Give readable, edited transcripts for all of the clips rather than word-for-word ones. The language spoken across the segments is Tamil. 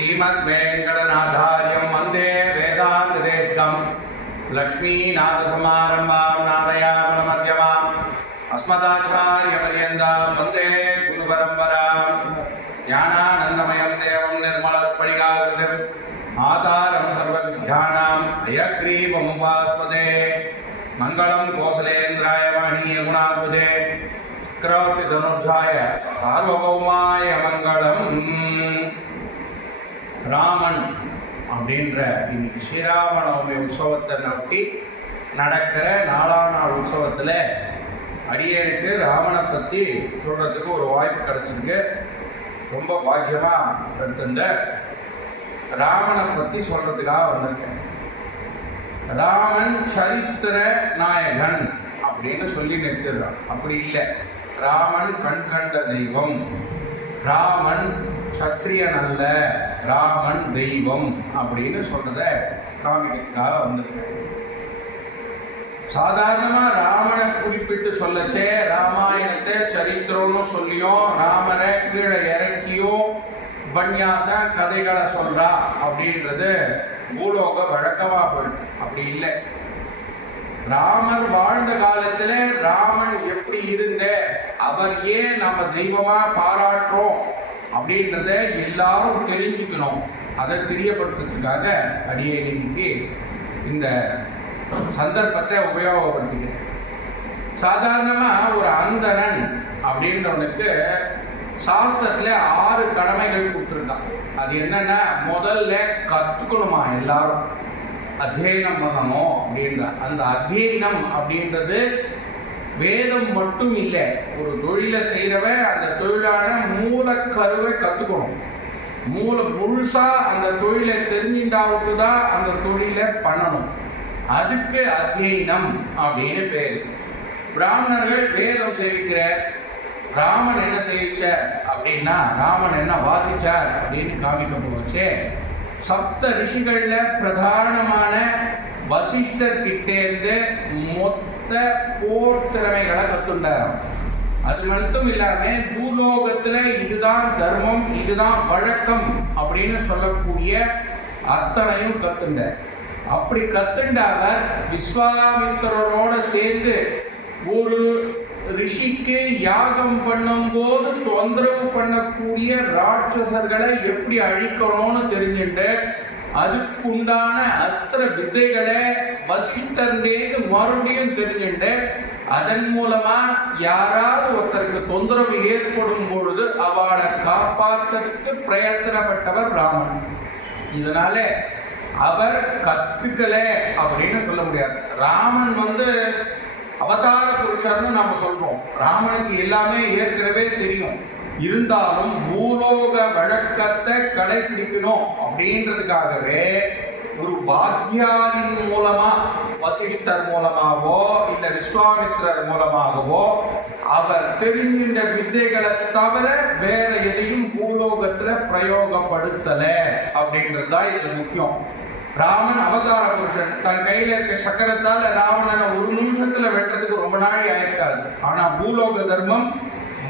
श्रीमद्वेंकटनाथार्यं वंदे वेदान्तदेशिकं लक्ष्मीनाथसमारम्भां नादयामनमध्यमाम् अस्मदाचार्यपर्यन्तां वंदे गुरुपरम्परां ज्ञानानन्दमयं देवं निर्मलस्फटिकाकृतिम् आधारं सर्वविद्यानां हयग्रीवमुपास्मदे मङ्गलं कोसलेन्द्राय महनीयगुणार्बुदे चक्रवर्तिधनुर्धाय सार्वभौमाय मङ्गलम्. ராமன் அப்படின்ற இன்னைக்கு ஸ்ரீராமநவமி உற்சவத்தை நோக்கி நடக்கிற 4ஆம் நாள் உற்சவத்தில் அடியேனுக்கு ராமனை பற்றி சொல்கிறதுக்கு ஒரு வாய்ப்பு கிடச்சிருக்கு. ரொம்ப பாக்கியமாக எடுத்துட்ட ராமனை பற்றி சொல்கிறதுக்காக வந்திருக்கேன். ராமன் சரித்திர நாயகன் அப்படின்னு சொல்லி நிறுத்திடுறான். அப்படி இல்லை. ராமன் கண் கண்ட தெய்வம், ராமன் சத்திரியன் அல்ல, ராமன் தெய்வம் அப்படின்னு சொல்றத காமிக்கிறதுக்காக வந்திருக்கேன். சாதாரணமா ராமனை குறிப்பிட்டு சொல்லச்சே ராமாயணத்தை சரித்திரம்னு சொல்லியும் ராமரை கீழே இறக்கியும் உபன்யாச கதைகளை சொல்றா அப்படின்றது பூலோக வழக்கமா போயிடுது. அப்படி இல்லை. ராமர் வாழ்ந்த காலத்துல ராமன் எப்படி இருந்த, அவர் ஏன் நம்ம தெய்வமா பாராட்டுறோம் அப்படின்றத எல்லாரும் தெரிஞ்சுக்கணும். அதை தெரியப்படுத்துறதுக்காக அடியேனிக்கு இந்த சந்தர்ப்பத்தை உபயோகப்படுத்திக்கிறேன். சாதாரணமா ஒரு அந்தணன் அப்படின்றவனுக்கு சாஸ்திரத்துல 6 கடமைகள் கொடுத்துருக்கான். அது என்னன்னா, முதல்ல கத்துக்கணுமா, எல்லாரும் அத்தியனம் பண்ணணும் அப்படின்ற அந்த அத்தியனம் அப்படின்றது வேதம் மட்டும் இல்லை. ஒரு தொழிலை செய்கிறவன் அந்த தொழிலான மூலக்கருவை கற்றுக்கணும். முழுசா அந்த தொழிலை தெரிஞ்சின்றாவுக்கு தான் அந்த தொழிலை பண்ணணும். அதுக்கு அத்தியனம் அப்படின்னு பேர். பிராமணர்கள் வேதம் சேவிக்கிற ராமன் என்ன சேவிச்சார் அப்படின்னா, ராமன் என்ன வாசிச்சார் அப்படின்னு காமிக்க போச்சே, சப்த ரிஷிகள்ல பிரதானமான வசிஷ்டர் கிட்டேருந்து மொத்த போர் திறமைகளை கத்துண்டார். அது மட்டும் இல்லாம பூலோகத்துல இதுதான் தர்மம், இதுதான் வழக்கம் அப்படின்னு சொல்லக்கூடிய அத்தனையும் கத்துண்டார். அப்படி கத்துண்ட அவர் விஸ்வாமித்திரரோட சேர்ந்து ஒரு ரிஷிக்கு யாகம் பண்ணும் போது தொந்தரவு பண்ணக்கூடிய ராட்சசர்களை எப்படி அழிக்கணும்னு தெரிஞ்சுட்டு அதுக்குண்டான அஸ்திர வித்தைகளை வசிஷ்டர்லேருந்து மறுபடியும் தெரிஞ்சுட்டு அதன் மூலமா யாராவது ஒருத்தருக்கு தொந்தரவு ஏற்படும் பொழுது அவளை காப்பாற்றுறதுக்கு பிரயத்தனப்பட்டவர் ராமன். இதனால அவர் கத்துக்கல அப்படின்னு சொல்ல முடியாது. ராமன் அவதார புருஷர்னு நம்ம சொல்றோம். ராமனுக்கு எல்லாமே ஏற்கனவே தெரியும். இருந்தாலும் பூலோக வழக்கத்தை கடைபிடிக்கணும் அப்படின்றதுக்காகவே ஒரு வாத்தியாரின் மூலமா, வசிஷ்டர் மூலமாகவோ இல்ல விஸ்வாமித்திரர் மூலமாகவோ அவர் தெரிஞ்சின்ற வித்தைகளை தவிர வேற எதையும் பூலோகத்துல பிரயோகப்படுத்தல அப்படின்றதுதான் இதுல முக்கியம். ராமன் அவதார புருஷன். தன் கையில இருக்க சக்கரத்தால ராவணனை ஒரு நிமிஷத்துல வெட்டுறதுக்கு ரொம்ப நாள் ஆயிருக்காது. ஆனா பூலோக தர்மம்,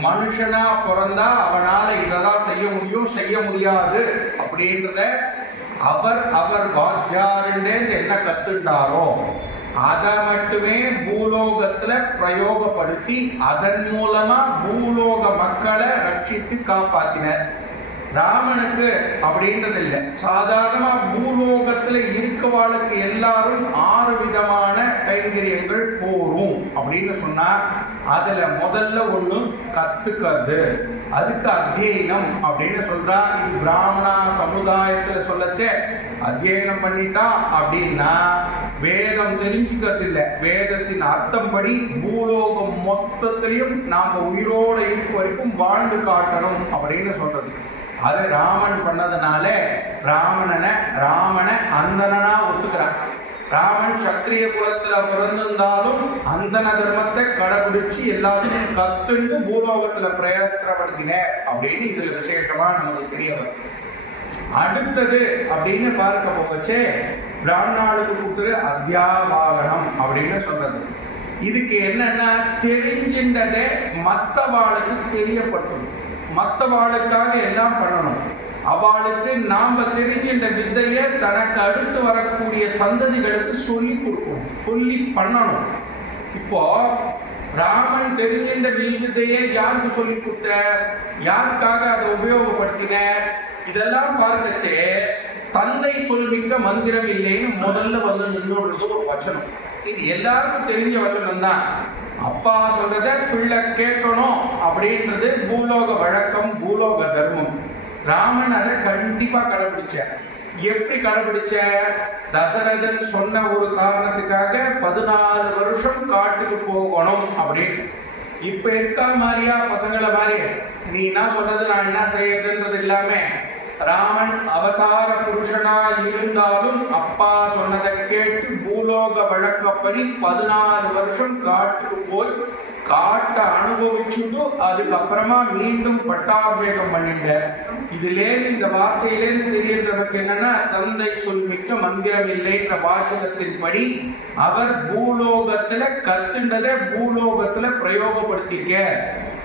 மனுஷனா பிறந்தா அவனால இதெல்லாம் செய்ய முடியும், செய்ய முடியாது அப்படின்றத அவர் வாத்தியாருண்டே என்ன கத்துட்டாரோ அதை மட்டுமே பூலோகத்துல பிரயோகப்படுத்தி அதன் மூலமா பூலோக மக்களை ரட்சித்து காப்பாத்தினர். ராமனுக்கு அப்படின்றது இல்லை. சாதாரணமா பூலோகத்துல இருக்கவாளுக்கு எல்லாரும் 6 விதமான கைங்கரியங்கள் போரும் அப்படின்னு சொன்னா அதுல முதல்ல ஒண்ணு கத்துக்கிறது. அதுக்கு அத்தியனம் அப்படின்னு சொல்றா. இது பிராமணா சமுதாயத்துல சொல்லச்சே அத்தியனம் பண்ணிட்டா அப்படின்னா வேதம் தெரிஞ்சுக்கிறது இல்லை. வேதத்தின் அர்த்தம் படி பூலோகம் மொத்தத்திலையும் நாம உயிரோட இருக்க வரைக்கும் வாழ்ந்து காட்டணும் அப்படின்னு சொல்றது. அது ராமன் பண்ணதுனால ராமனை அந்தனா ஒத்துக்கிறார். ராமன் சத்திரிய குலத்துல பிறந்திருந்தாலும் அந்தன தர்மத்தை கடைபிடிச்சு எல்லாத்தையும் கத்துண்டு பூலோகத்துல பிரயத்தனப்படுத்தின அப்படின்னு இதுல விசேஷமா நமக்கு தெரிய வரும். அடுத்தது அப்படின்னு பார்க்க போகச்சே பிராமணாளுக்கு கூட்டுற அத்தியாபாகனம் அப்படின்னு சொல்றது. இதுக்கு என்னன்னா, தெரிஞ்சின்றதை மற்றவாளுக்கு தெரியப்பட்டது. மற்றவாளுக்காக எல்லாம் பண்ணணும். அவளுக்கு நாம தெரிஞ்சின்ற வித்தையை தனக்கு அடுத்து வரக்கூடிய சந்ததிகளுக்கு சொல்லி கொடுக்கணும், சொல்லி பண்ணணும். இப்போ ராமன் தெரிஞ்சின்ற வில்வித்தையை யாருக்கு சொல்லி கொடுத்த, யாருக்காக அதை உபயோகப்படுத்தின, இதெல்லாம் பார்க்கச்சே தந்தை சொல்மிக்க மந்திரம் இல்லைன்னு முதல்ல வந்து நின்றுடுறது ஒரு வச்சனம். இது எல்லாருக்கும் தெரிஞ்ச வச்சனம் தான். அப்பா சொல்றத பிள்ளை கேட்கணும் அப்படின்றது பூலோக வழக்கம், பூலோக தர்மம். ராமன் அதை கண்டிப்பா கடைபிடிச்ச. எப்படி கடைபிடிச்ச? தசரதன் சொன்ன ஒரு காரணத்துக்காக 14 வருஷம் காட்டுக்கு போகணும் அப்படின்னு. இப்ப இருக்கா மாதிரியா பசங்களை மாதிரி நீ என்ன சொல்றது நான் என்ன செய்யறதுன்றது இல்லாம ராமன் அவதார புருஷனா இருந்தாலும் அப்பா சொன்னதை கேட்டு பூலோக வழக்கப்படி 14 வருஷம் காட்டுக்கு போய் காட்டை அனுபவிச்சுட்டு அதுக்கப்புறமா மீண்டும் பட்டாபிஷேகம் பண்ணிட்ட. இதுலேருந்து இந்த வார்த்தையிலேருந்து தெரியறதுக்கு என்னன்னா தந்தை சொல்மிக்க மந்திரம் இல்லைன்ற வாசகத்தின்படி அவர் பூலோகத்துல கத்துண்டதை பூலோகத்துல பிரயோகப்படுத்திக்க.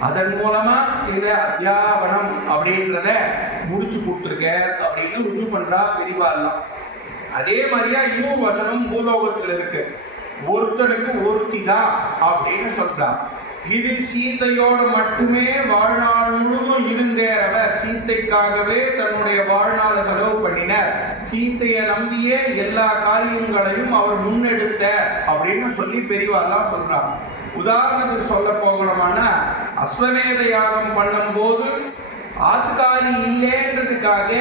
அதன் மூலமா இந்த அத்தியாவனம் அப்படின்றத முடிச்சு கொடுத்துருக்க அப்படின்னு ருஜு பண்றா பெரியவாள்லாம். அதே மாதிரியா இன்னும் வச்சனம் பூலோகத்துல இருக்கு. ஒருத்தனுக்கு ஒருத்தி தான் அப்படின்னு சொல்றான். இது சீத்தையோடு மட்டுமே வாழ்நாள் முழுதும் இருந்தேறவர். சீத்தைக்காகவே தன்னுடைய வாழ்நாளை செலவு பண்ணினார். சீத்தையை நம்பியே எல்லா காரியங்களையும் அவர் முன்னெடுத்த அப்படின்னு சொல்லி பெரியவாள்லாம் சொல்றான். உதாரணத்துக்கு சொல்ல போகணுமானா அஸ்வமேத யாகம் பண்ணும் போது ஆத்துக்காரி இல்லைன்றதுக்காக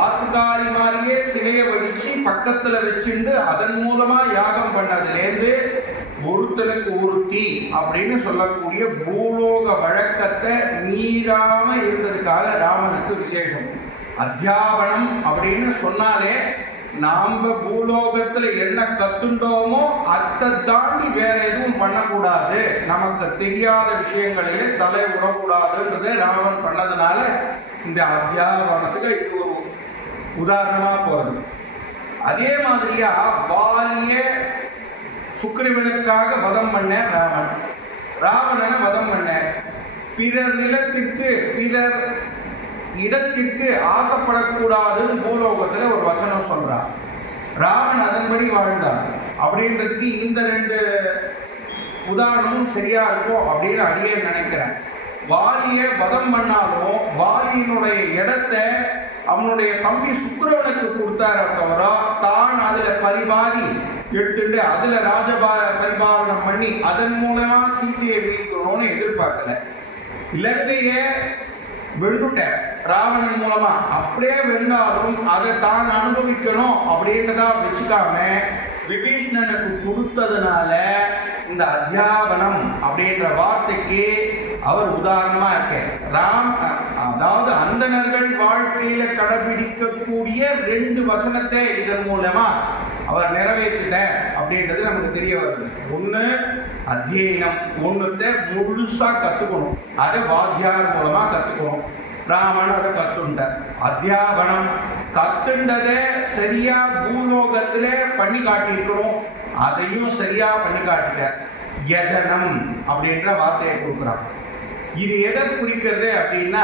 ஆத்துக்காரி மாதிரியே சிலைய வடிச்சு பக்கத்துல வச்சுண்டு அதன் மூலமா யாகம் பண்ணதுலேருந்து ஒருத்தனுக்கு ஒருத்தி அப்படின்னு சொல்லக்கூடிய பூலோக வழக்கத்தை மீறாம இருந்ததுக்காக ராமனுக்கு விசேஷம். அத்தியாபனம் அப்படின்னு சொன்னாலே நாம பூலோகத்துல என்ன கத்துண்டோமோ அதை தாண்டி வேற எதுவும் பண்ணக்கூடாது, நமக்கு தெரியாத விஷயங்களிலே தலை விடக்கூடாதுன்றதை ராமன் பண்ணதுனால இந்த அத்தியாவனத்துக்கு இது ஒரு உதாரணமா போறது. அதே மாதிரியா வாலிய சுக்கிரவனுக்காக வதம் பண்ண ராமன், ராவணனை வதம் பண்ண. பிறர் நிலத்திற்கு பிறர் இடத்திற்கு ஆசைப்படக்கூடாதுன்னு பூலோகத்துல ஒரு வசனம் சொல்றார். ராமன் அதன்படி வாழ்ந்தான் அப்படின்றதுக்கு இந்த 2 உதாரணமும் சரியா இருக்கும் அப்படின்னு அடியே நினைக்கிறேன். வாலிய வதம் பண்ணாலும் வாலியினுடைய இடத்தை அவனுடைய தம்பி சுக்கிரவனுக்கு கொடுத்தார தவிர தான் அதுல பரிபாதி எடுத்துட்டு அதுல பரிபாலனம் பண்ணி அதன் மூலமா சீத்தையை வீழ்க்கணும்னு எதிர்பார்க்கல. இலங்கைய வெண்டுட்ட ராவணன் மூலமா அப்படியே வென்றாலும் அதை தான் அனுபவிக்கணும் அப்படின்றதா வச்சுக்காம விபீஷ்ணனுக்கு கொடுத்ததுனால இந்த அத்தியாபனம் அப்படின்ற வார்த்தைக்கு அவர் உதாரணமா இருக்க. அதாவது அந்தணர்கள் வாழ்க்கையில கடைபிடிக்கக்கூடிய 2 வசனத்தை இதன் மூலமா அவர் நிறைவேற்றிட்ட அப்படின்றது நமக்கு தெரிய வருது. ஒண்ணு அத்தியனம், ஒண்ணுத்தை முழுசா கத்துக்கணும், அதை வாத்தியார் மூலமா கத்துக்கணும். ராமன் அதை கத்துண்டார். அத்தியாபனம் கத்துண்டதை சரியா பூலோகத்துல பண்ணி காட்டியிருக்கணும், அதையும் சரியா பண்ணி காட்டிட்டார். யஜனம் அப்படின்ற வார்த்தையை கொடுக்குறான். இது எதை குறிக்கிறது அப்படின்னா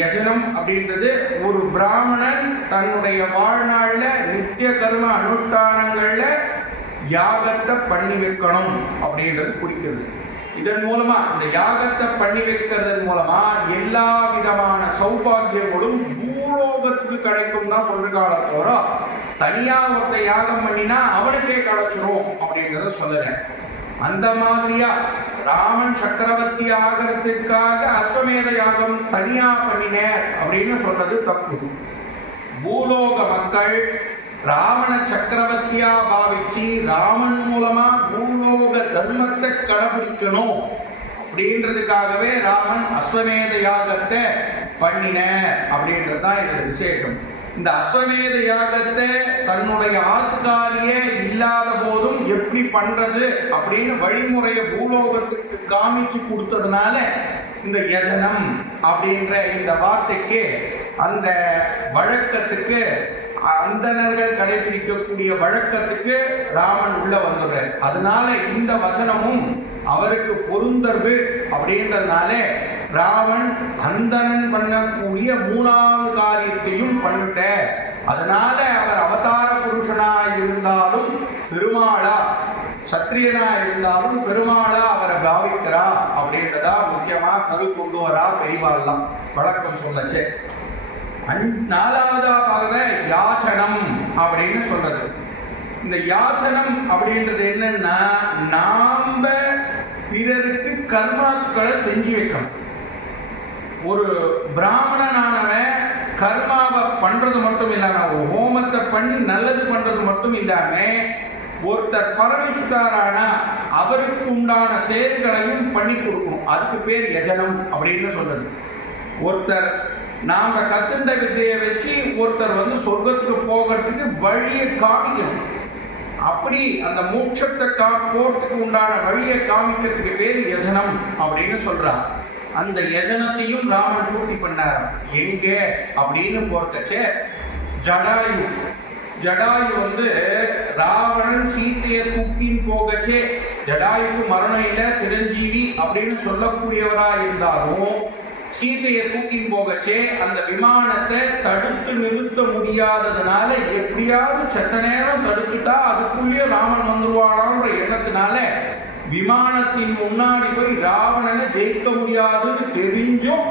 யஜனம் அப்படின்றது ஒரு பிராமணன் தன்னுடைய வாழ்நாள்ல நித்திய கர்ம அனுஷ்டானங்கள்ல யாகத்தை பண்ணி வைக்கணும் அப்படின்றது குறிக்கிறது. இதன் மூலமா இந்த யாகத்தை பண்ணி வைக்கிறதன் மூலமா எல்லா விதமான சௌபாகியங்களும் பூலோகத்துக்கு கிடைக்கும் தான் சொல்றால தவிர தனியா ஒருத்த யாகம் பண்ணினா அவனுக்கே கிடைச்சிரும் அப்படின்றத சொல்லல. அந்த மாதிரியா ராமன் சக்கரவர்த்தி ஆகிறதுக்காக அஸ்வமேத யாகம் தனியா பண்ணினார் அப்படின்னு சொல்றது தப்பு. பூலோக மக்கள் ராவண சக்கரவர்த்தியா பாவிச்சு ராமன் மூலமா பூலோக தர்மத்தை கடைபிடிக்கணும் அப்படின்றதுக்காகவே ராமன் அஸ்வமேத யாகத்தை பண்ணின அப்படின்றதுதான் இது விசேஷம். இந்த அஸ்வமேத யாகத்தை தன்னுடைய ஆத்காரியே இல்லாத போதும் எப்படி பண்றது அப்படின்னு வழிமுறையை பூலோகத்துக்கு காமிச்சு கொடுத்ததுனால இந்த யஜனம் அப்படின்ற இந்த வார்த்தைக்கு அந்த வழக்கத்துக்கு அந்தணர்கள் கடைபிடிக்கக்கூடிய வழக்கத்துக்கு ராமன் உள்ள வந்துடுறார். அதனால இந்த வசனமும் அவருக்கு பொருந்தர்வு அப்படின்றதுனால ராவன் அந்தணன் பண்ணக்கூடிய மூணாவது காரியத்தையும் பண்ணிட்ட. அதனால அவர் அவதார புருஷனா இருந்தாலும் பெருமாளா, சத்திரியனா இருந்தாலும் பெருமாளா அவரை பாவிக்கிறா அப்படின்றதா முக்கியமா கரு கொண்டு வரா பெரியவாள்லாம் வழக்கம் சொல்லச்சே. நாலாவதாக யாச்சனம் அப்படின்னு சொல்றது. இந்த யாச்சனம் அப்படின்றது என்னன்னா, நாம பிறருக்கு கர்மாக்களை செஞ்சு வைக்கணும். ஒரு பிராமணனானவன் கர்மாவை பண்றது மட்டும் இல்லாம, ஒரு ஹோமத்தை பண்ணி நல்லது பண்றது மட்டும் இல்லாம, ஒருத்தர் பரமிச்சுட்டாரானா அவருக்கு உண்டான செயல்களையும் பண்ணி கொடுக்கணும். அதுக்கு பேர் யஜனம் அப்படின்னு சொல்றது. ஒருத்தர் நாம கத்துண்ட வித்தையை வச்சு ஒருத்தர் சொர்க்கத்துக்கு போகிறதுக்கு வழியை காமிக்கணும். அப்படி அந்த மோட்சத்தை போறதுக்கு உண்டான வழியை காமிக்கிறதுக்கு பேர் யஜனம் அப்படின்னு சொல்றார். அந்த யஜனத்தையும் ராமன் பூர்த்தி பண்ணார். எங்க அப்படின்னு போறச்சே, ஜடாயு ராவணன் சீத்தையை தூக்கின்னு போகச்சே, ஜடாயுக்கு மரணம் இல்லை, சிரஞ்சீவி அப்படின்னு சொல்லக்கூடியவரா இருந்தாலும் சீதையை தூக்கின்னு போகச்சே அந்த விமானத்தை தடுத்து நிறுத்த முடியாததுனால, எப்படியாவது செத்த நேரம் தடுத்துட்டா அதுக்குள்ளேயே ராமன் வந்துருவானான்ற எண்ணத்தினால விமானத்தின் முன்னாடி போய் ராவணனை ஜெயிக்க முடியாதுன்னு தெரிஞ்சும்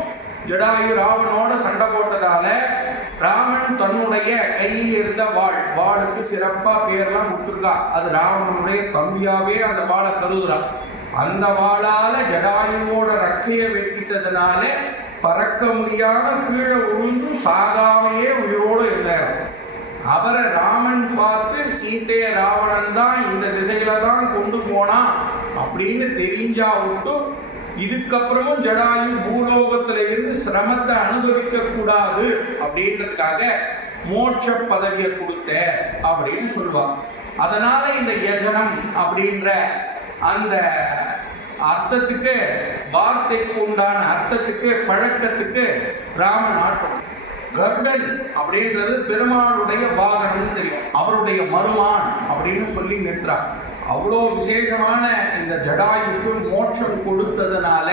ஜடாயு ராவனோட சண்டை போட்டதால ராமன் தன்னுடைய கையில் இருந்த வாளுக்கு சிறப்பா பேர்லாம் விட்டுருக்கா. அது ராவணனுடைய தம்பியாவே அந்த வாளை கருதுறான். அந்த வாளால ஜடாயுவோட ரக்கையை வெட்டிட்டதுனால பறக்க முடியாம கீழே விழுந்து சாகாமையே உயிரோடு இருந்தார். அவரை ராமன் பார்த்து சீதைய ராவணன் தான் இந்த திசையில தான் கொண்டு போனா அப்படின்னு தெரிஞ்சா விட்டு, இதுக்கப்புறமும் ஜடாயு பூலோகத்துல இருந்து சிரமத்தை அனுபவிக்க கூடாது அப்படின்றதுக்காக மோட்ச பதவியை கொடுத்த அப்படின்னு சொல்லுவாங்க. அதனால இந்த யஜனம் அப்படின்ற அந்த அர்த்தத்துக்கு, வார்த்தைக்கு உண்டான அர்த்தத்துக்கு, பழக்கத்துக்கு ராமன் ஆட்டம். கர்டன் அப்படின்றது பெருமாளுடைய வாகனம் தெரியும், அவருடைய மருமான் அப்படின்னு சொல்லி நின்றார். அவ்வளோ விசேஷமான இந்த ஜடாயுக்கு மோட்சம் கொடுத்ததுனால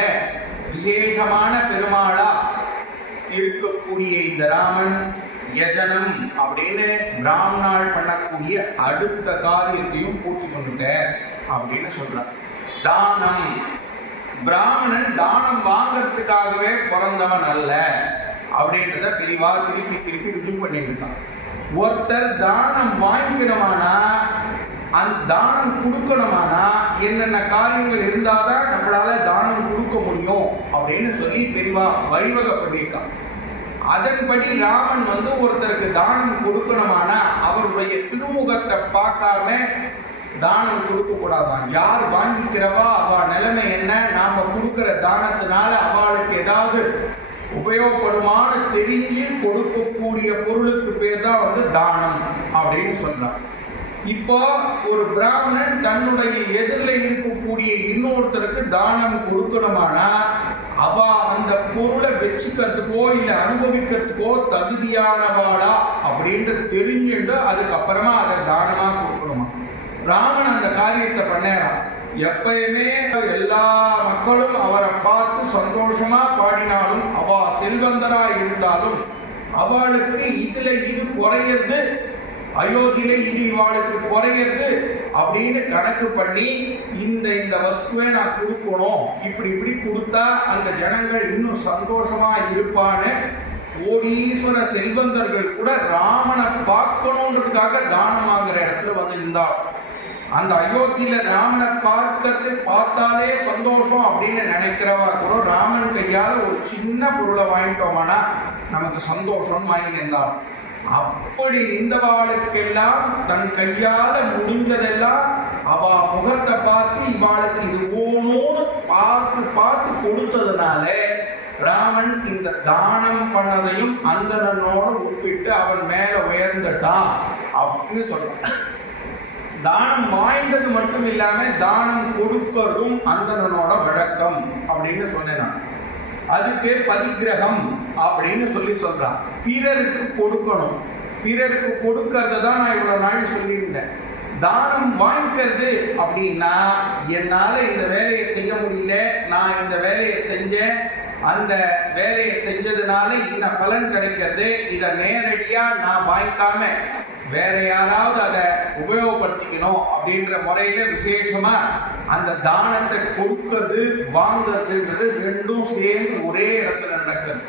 விசேஷமான பெருமாளா இருக்கக்கூடிய இந்த ராமன் யஜனம் அப்படின்னு பிராமணால் பண்ணக்கூடிய அடுத்த காரியத்தையும் பூர்த்தி பண்ணிட்ட அப்படின்னு சொல்றார். தானம், பிராமணன் தானம் வாங்கறதுக்காகவே பிறந்தவன் அல்ல அப்படின்றத பிரிவா திருப்பி ருஜு பண்ணிருக்கான். ஒருத்தர் தானம் வாங்கிக்கணுமானா, அந்த தானம் கொடுக்கணுமானா என்னென்ன காரியங்கள் இருந்தாதான் நம்மளால தானம் கொடுக்க முடியும் அப்படின்னு சொல்லி பெரிவா வழிவகை பண்ணியிருக்கான். அதன்படி ராமன் ஒருத்தருக்கு தானம் கொடுக்கணுமானா அவருடைய திருமுகத்தை பார்க்காம தானம் கொடுக்க கூடாதான். யார் வாங்கிக்கிறவா, அவ நிலைமை என்ன, நாம கொடுக்கிற தானத்தினால அவளுக்கு ஏதாவது உபயோகப்படுமான்னு தெரிஞ்சு கொடுக்கக்கூடிய பொருளுக்கு பேர் தான் தானம் அப்படின்னு சொல்றான். இப்போ ஒரு பிராமணன் தன்னுடைய எதிரில் இருக்கக்கூடிய இன்னொருத்தருக்கு தானம் கொடுக்கணுமானா அவ அந்த பொருளை வச்சுக்கிறதுக்கோ இல்லை அனுபவிக்கிறதுக்கோ தகுதியானவாடா அப்படின்ட்டு தெரிஞ்சுட்டு அதுக்கப்புறமா அதை தானமா கொடுக்கணுமா. ராமன் அந்த காரியத்தை பண்ணாராம். எப்பயுமே எல்லா மக்களும் அவரை பார்த்து சந்தோஷமா பாடினாலும், அவ செல்வந்தரா இருந்தாலும் அவளுக்கு இதுல இது குறையது, அயோத்தியில இது இவாளுக்கு குறையது அப்படின்னு கணக்கு பண்ணி இந்த வஸ்துவை நான் கொடுக்கணும், இப்படி கொடுத்தா அந்த ஜனங்கள் இன்னும் சந்தோஷமா இருப்பான்னு கோடீஸ்வர செல்வந்தர்கள் கூட ராமனை பார்க்கணுன்றதுக்காக தானம் வாங்குற இடத்துல இருந்தார். அந்த அயோத்தியில ராமனை பார்த்தாலே சந்தோஷம் அப்படின்னு நினைக்கிறவா கூட ராமன் கையால ஒரு சின்ன பொருளை வாங்கிட்டோமானா நமக்கு சந்தோஷம் வாங்கியிருந்தார். அப்படி நின்றவாளுக்கெல்லாம் தன் கையால முடிஞ்சதெல்லாம் அவ முகத்தை பார்த்து இவாளுக்கு இது ஓனோன்னு பார்த்து கொடுத்ததுனால ராமன் இந்த தானம் பண்ணதையும் அந்தனோட ஒப்பிட்டு அவன் மேல உயர்ந்துட்டான் அப்படின்னு சொல்றான். தானம் வாய்ந்தது மட்டும் இல்லாம தானம் கொடுப்பதும் அந்தனோட வழக்கம் அப்படின்னு சொன்னேன். அதுக்கு பதிகிரகம் அப்படின்னு சொல்றான். பிறருக்கு கொடுக்கணும், பிறருக்கு கொடுக்கறத தான் நான் இவ்வளவு நாள் சொல்லியிருந்தேன். தானம் வாங்கிக்கிறது அப்படின்னா, என்னால இந்த வேலையை செய்ய முடியல, நான் இந்த வேலையை செஞ்சேன், அந்த வேலையை செஞ்சதுனால இந்த பலன் கிடைக்கிறது. இதை நேரடியா நான் வாங்கிக்காம வேற யாராவது அதை உபயோகப்படுத்திக்கணும் அப்படின்ற முறையில விசேஷமா அந்த தானத்தை கொடுக்கிறது வாங்கிறதுன்றது ரெண்டும் சேர்ந்து ஒரே இடத்துல நடக்கிறது.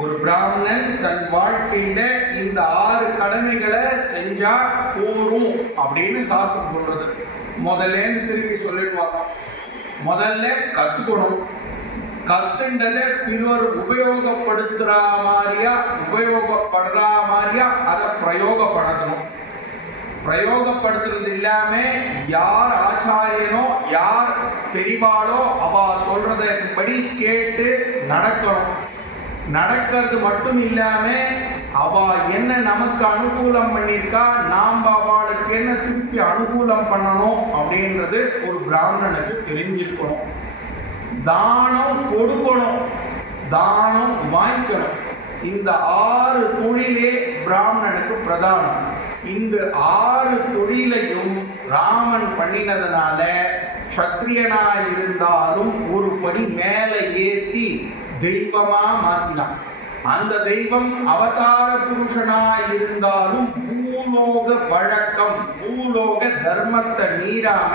ஒரு பிராமணன் தன் வாழ்க்கையில இந்த 6 கடமைகளை செஞ்சா போரும் அப்படின்னு சாஸ்திரம் சொல்றது. முதல்ல திருப்பி சொல்லிட்டு பார்த்தோம். முதல்ல கத்துக்கணும். கத்துண்டதை பிறர் உபயோகப்படுத்துற மாதிரியா அதை பிரயோகப்படுத்தணும். பிரயோகப்படுத்துறது இல்லாம யார் ஆச்சாரியனோ யார் பெரிவாளோ அவ சொல்றதன்படி கேட்டு நடக்கணும். நடக்கிறது மட்டும் இல்லாம அவ என்ன நமக்கு அனுகூலம் பண்ணிருக்கா, நாம் அவளுக்கு என்ன திருப்பி அனுகூலம் பண்ணணும் அப்படின்றது ஒரு பிராமணனுக்கு தெரிஞ்சிருக்கணும். தானம் கொடுக்கணும், தானம் வாங்கிக்கணும். இந்த 6 தொழிலே பிராமணனுக்கு பிரதானம். இந்த 6 தொழிலையும் ராமன் பண்ணினதுனால சத்திரியனா இருந்தாலும் ஒரு படி மேல ஏத்தி தெய்வமா மாத்தினான். அந்த தெய்வம் அவதார புருஷனா இருந்தாலும் பூலோக வழக்கம், பூலோக தர்மத்தை மீறாம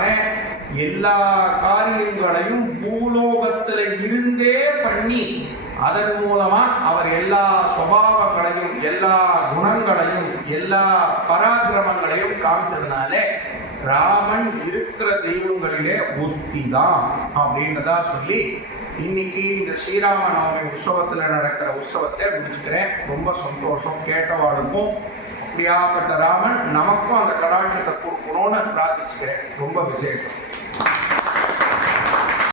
எல்லா காரியங்களையும் பூலோகத்துல இருந்தே பண்ணி அதன் மூலமா அவர் எல்லா சுபாவங்களையும் எல்லா குணங்களையும் எல்லா பராக்கிரமங்களையும் காமிச்சதுனால ராமன் இருக்கிற தெய்வங்களிலே ஒஸ்தி தான் அப்படின்றதா சொல்லி இன்னைக்கு இந்த ஸ்ரீராம நவமி உற்சவத்துல நடக்கிற உற்சவத்தை முடிச்சுக்கிறேன். ரொம்ப சந்தோஷம் கேட்டவாளுக்கும். அப்படியாப்பட்ட ராமன் நமக்கும் அந்த கடாட்சத்தை கொடுக்கணும்னு பிரார்த்திச்சுக்கிறேன். ரொம்ப விசேஷம்.